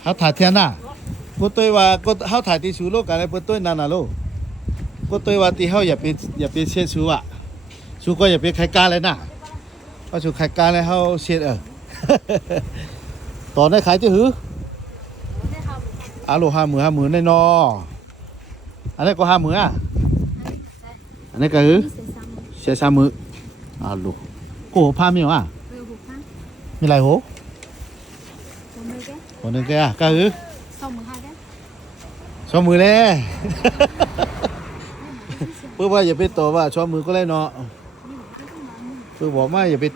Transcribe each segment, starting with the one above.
เขาถ่ายเทียนน่ะกูตัวว่ากูเขาถ่ายที่ชูโลกอะไรเปิดตัวนั่นน่ะลูกกูตัวว่าที่เขาอย่าไปเสียชูอ่ะชูก็อย่าไปใครกล้าเลยน่ะเพราะชูใครกล้าเลยเขาเสียตอนได้ขายจะหืออาลู50,000ได้นออันนี้ก็50,000อ่ะอันนี้ก็หือเสีย30,000อาลูกูพามีอ่ะมีอะไรโหคนหนึ่งแกอ่ะก็หือชอบมือเลยเพื่อว่าอย่าไปตกว่าชอบมือก็เลยเนาะเพื่อบอกว่าอย่าไป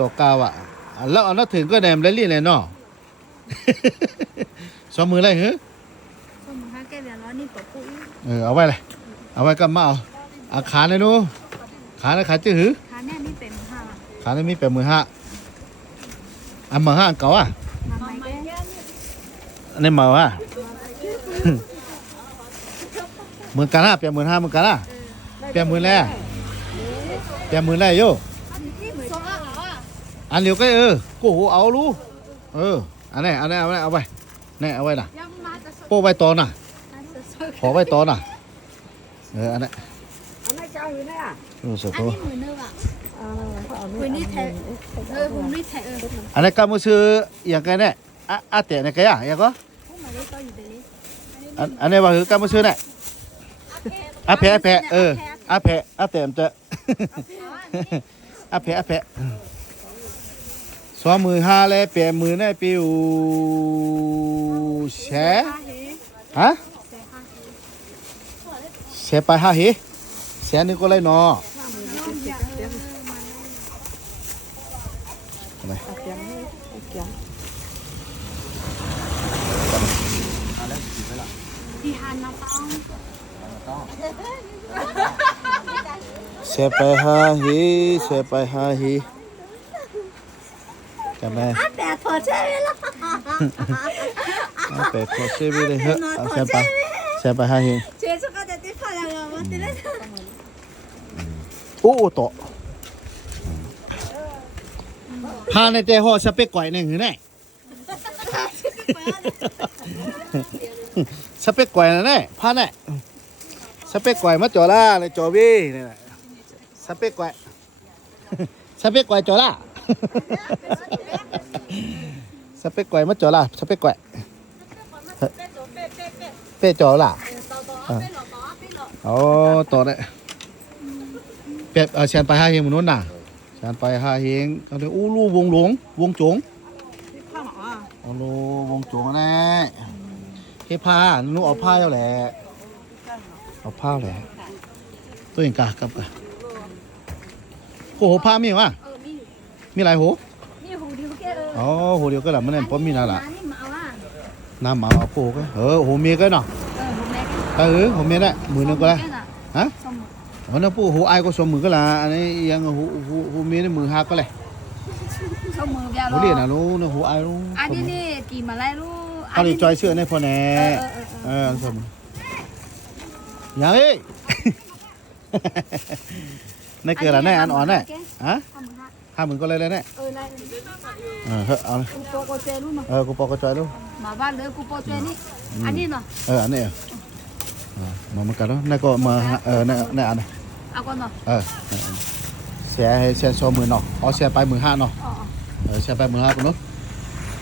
ตกกาวอ่ะแล้วเอาถึงก็แดมแล้วรีเลยเนาะชอบมืออะไรเหรอเอาไว้เลยเอาไว้ก็มาเอาขาเลยนู้ขาเลยขาจื้อหือขาเนี่ยมี85,000อัน15,000เก่าอ่ะอันนี้มาว่ะเหมือนกันอ่ะเปลี่ยน15,000เหมือนกันอ่ะเปลี่ยน10,000แล้วเปลี่ยน10,000แล้วโยอันเดียวก็กูเอาลูอันนี้เอาไปนี่เอาไว้น่ะโป้ไว้ตอนน่ะขอไว้ตอนน่ะอันนี้เจ้าอยู่เนี่ยสุดโตอันนี้ก็มือซื้ออย่างไงเนี่ยอาเตะเนี่ยไงอ่ะอย่างก็อันนี้ว่าคือก็มือซื้อเนี่ยอาเพอาเตะมันจะอาเพ25,000เลยเปลี่ยนมือเนี่ยปิวแชฮะแชไป5 เหแชนี่ก็เลยเนาะเสียไป5 เหจำไหมแต่พอใช่ไหมล่ะแต่พอใช่ไหมเลยเหรอเสียไป5 เหเชื่อสุดก็จะติดพลังมันติดเลยโอ้โตพาในเตะห่อสเปกก่อยหนึ่งหรือไงสเปกก่อยนะเนี่ยพาเนี่ยสเปกก่อยมาจ่อล่าเลยจ่อวี่นี่แหละสเปกก่อยจ่อล่าสเปกก่อยมาจ่อล่าสเปกก่อยเป้จ่อล่าอ๋อต่อเนี่ยเป็ดเชียนไป5 เหงมันนู้นน่ะเชียนไป5 เหงเอาเดี๋ยวอู้ลู่วงหลวงวงจงเอาลู่วงจงนะเฮ้ผ้านู้นเอาผ้าแล้วแหละเอาผ้าแหละตัวเองกะกับกะโหผ้ามีวะมีหลายโหอ๋อโหเดียวก็แหละมันเนี่ยพอมีน่ะล่ะน้ำเอาโหก็โหมีก็เนาะโหมีได้10,000ก็ได้ฮะวันนั้นผู้หูไอ้ก็สมมือก็ละอันนี้ยังหูมีในมือหักก็เลยสมมือเดียวหูเรียนนะลูกนะหูไอ้ลูกอันนี้กี่มาไล่ลูกเขาเลยจอยเสื้อในพอแน่สมยังเอ้ยในเกิดอะไรแน่อันอ่อนแน่ฮะ50,000ก็เลยเลยแน่เอาเลยกูโปโกเจลูกเนาะกูปอกกระจอยลูกมาบ้านเลยกูโปเจนี่อันนี้เนาะอันนี้มากันแล้วนี่ก็มานี่อันนี้เอาก่อนเนาะเสีย20,000เนาะเสียไป15,000เนาะเสียไป15,000คนนู้น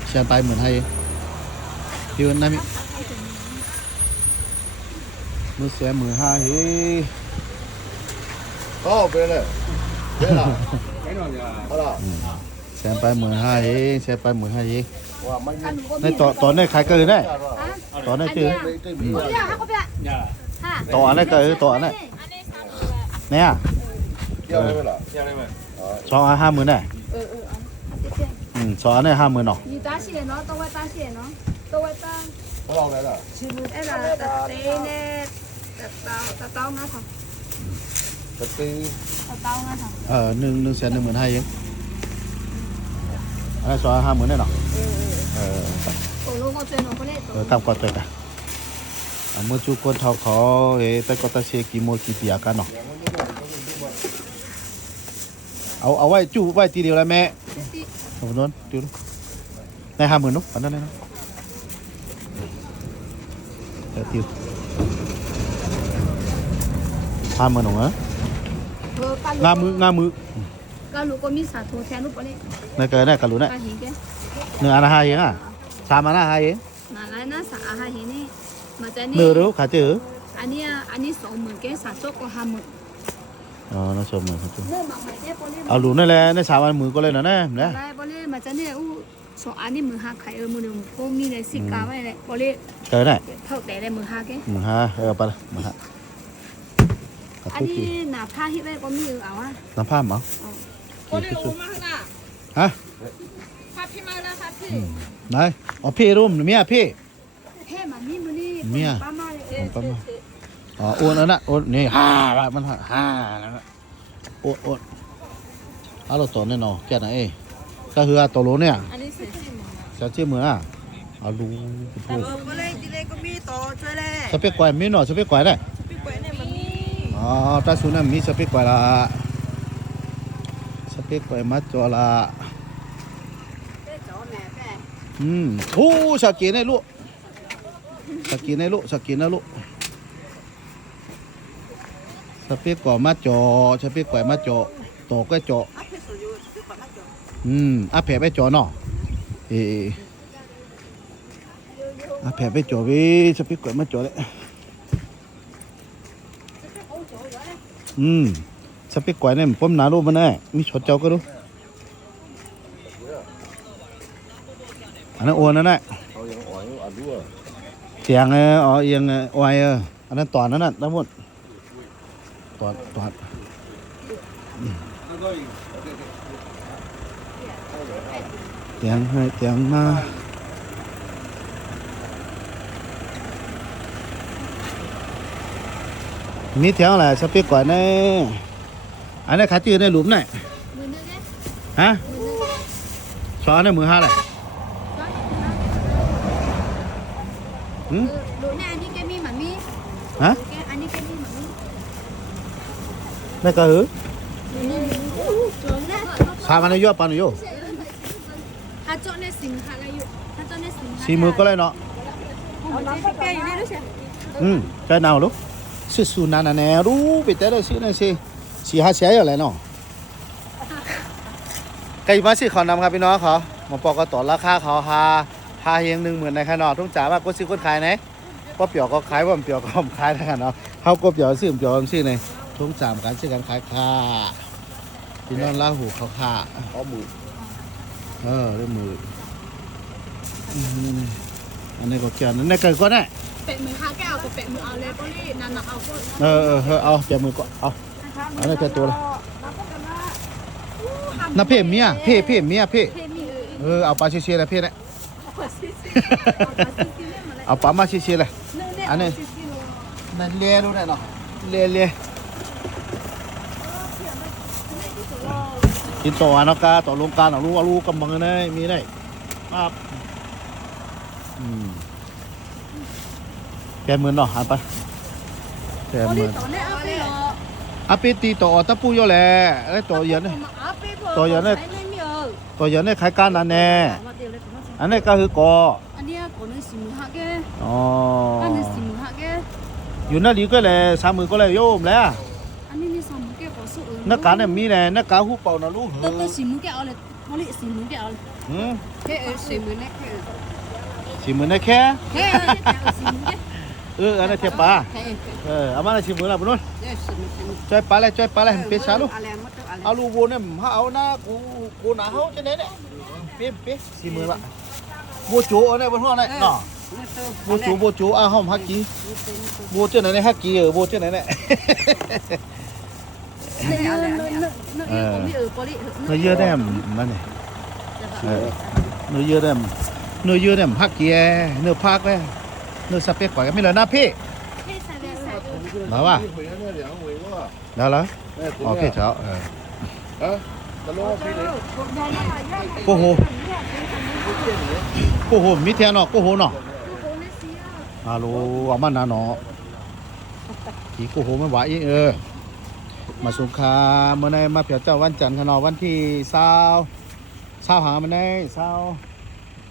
เสียไป15,000พี่วันนั้นมือเสีย15,000เฮ้ย哦，别了，别了，好了。เสียไป15,000เฮ้ยเสียไป15,000เฮ้ยในตอนนี้ขายเกินได้ตอนนี้จืดต่ออันนี้เกินต่ออันนี้เนี่ย250,000ได้2อันนี้50,000เนาะ你打血เนาะต้องไว้打血เนาะต้องไว้ตั้ง多少来了？ไอ้ละตัดเต้เนี่ยตัดเต้านะค่ะตัดเต้านะค่ะ115,000เองอันนี้250,000ได้เนาะโอ้ลูกก็เจอหนูคนนี้ตามกฎเลยนะเมื่อจุกคนเท่าเขาแต่ก็ตะเชียกี่โมกี่ปีกันเนาะเอาไว้จูไว้ทีเดียวเลยแม่ขอบคุณนนจูใน50,000นุ๊กอันนั้นเลยนะ tiêu ham mà nồng á nga mư cá lũ có mít xả thô theo lúc đấy này cả lũ này cá hình cái nửa ăn hai yến à sao mà hai yến mà lại nó xả hai hình này mà cái này nửa đâu khá chứ anh ấy sống mười cái xả số có 20 nó sớm rồi nếu mà phải thế bố à lũ này là nó sao mà mười có lên nữa nè đấy lại bố lê mà cái này số anh ấy 12 khai ở một đường phố mi này xịt cá vậy này bố lê cái này thợ để đây 12 cái 12 ba 12 anh ấy nạp pha hết vậy có mi ở áo à nạp pha mà hả này ở phía luôn mía phía thế mà mi muốn đi mía ba mai ôn đó nè ôn này bạnมันôn alo tổ này nó cái này cái hứa tổ lúa này à anh ấy sẽ sẽ chia mưa à alo bố lê đi đây có mi tổ chơi đây sắp biết quay mi nó sắp biết quay đấy ta xuống này mi sắp biết quay là sắp biết quay mắt cho là sạc kiến này luôn sạc kiến này luôn sắp biết quả mắt cho sắp biết quay mắt cho tổ cái cho áp phép cái cho nó thì áp phép cái cho với sắp biết quay mắt cho đấy sắp biết quay này mình bấm ná luôn bên này mi chốt cháu cái luôn anh nó ôn nó này tiếng ở yên oai anh nó toàn nó nè đã muộn toàn tiếng mà mi tiếng là sắp biết quả này anh này khá tiền này lúm này hả xóa này 12 này đối này anh đi cái mi mà mi hả anh đi cái mi mà mi này cả hứ sao mà nó vô bao nhiêu à chỗ này xinh khá là yêu à chỗ này xinh xì mưa có lên nó cái nào lúc sự su nana nè đu bị té rồi sự này xì hai xé rồi lại nó cái màสิเขานำครับพี่น้องเขามาปอกก็ต่อราคาเขาหาเฮียง10,000ในขนาดทุ่งจ๋าว่าก็ซื้อคนขายไหนก็เปียวก็ขายว่าเปียวก็ขายได้ขนาดเขาก็เปียวซื้อเปียวซื้อในทุ่งจ๋ากันซื้อกันขายค่าพี่น้องลาหูเขาค่า có mùi ด้วยมืออันนี้ก็เกี่ยวนั่นเกิดก็ได้ เป็ดมือห้าแก้วกับเป็ดมือเอาเลยก็รีนั่นเอาก็ เอาเกี่ยวมือก็เอาอันนี้เกิดตัวเลยน้าเพ่เมียเพ่เมียเพ่เอาปลาเชี่ยๆเลยเพ่เนี่ยเอาปลามาเชี่ยๆเลยอันนี้นั่นเลี้ยดูได้เนาะเลี้ยกินต่อเนาะกาต่อลงการเอาลูกกำบังเลยมีได้ครับแกมือเนาะหันไปแกมืออาเปตีต่อตะปูเยอะแหละไอ้ต่อเยอะเนี่ยต่อเยอะเนี่ยขายการนั่นแน่อันนี้ก็คือกออันนี้ก่อนนี่สิมือห้าแก้ว อ๋อ อันนี้สิมือห้าแก้ว อยู่นั่นดีก็เลย30,000ก็เลยโยมแล้ว อันนี้นี่3มือแก้วก็สู้นักการเนี่ยมีแน่นักการหูเป่านะลูก ตัว4มือแก้วเอาเลยมอลิ4มือแก้วเอาเลยเฮ้4มือแน่แค่40,000ได้แค่ เฮ้4มือแก้วอันนั้นเทียบปลาเอามาเลย40,000ละบุญช่วยปลาเลยเป็นชาลูกเอาลูกวัวเนี่ยถ้าเอาหน้ากูหนาเขาจะไหนเนี่ยเป๊ะ40,000ละวัวโจ้เนี่ยบนห้องเนี่ยเนาะวัวโจ้ห้องฮักกี้วัวเจ้าไหนเนี่ยฮักกี้วัวเจ้าไหนเนี่ยnó dưa đem mà này nó dưa đem hắc kia nó phác đấy nó sắp biết quả cái mấy lần nắp phi đó à đó là ok cháu cô hồ mít theo nó cô hồ nó alo ông ăn nó chỉ cô hồ mới vậy มาสงครามเมื่อไหร่มาเพียเจ้าวันจันทร์ขนอวันที่20หามันได้20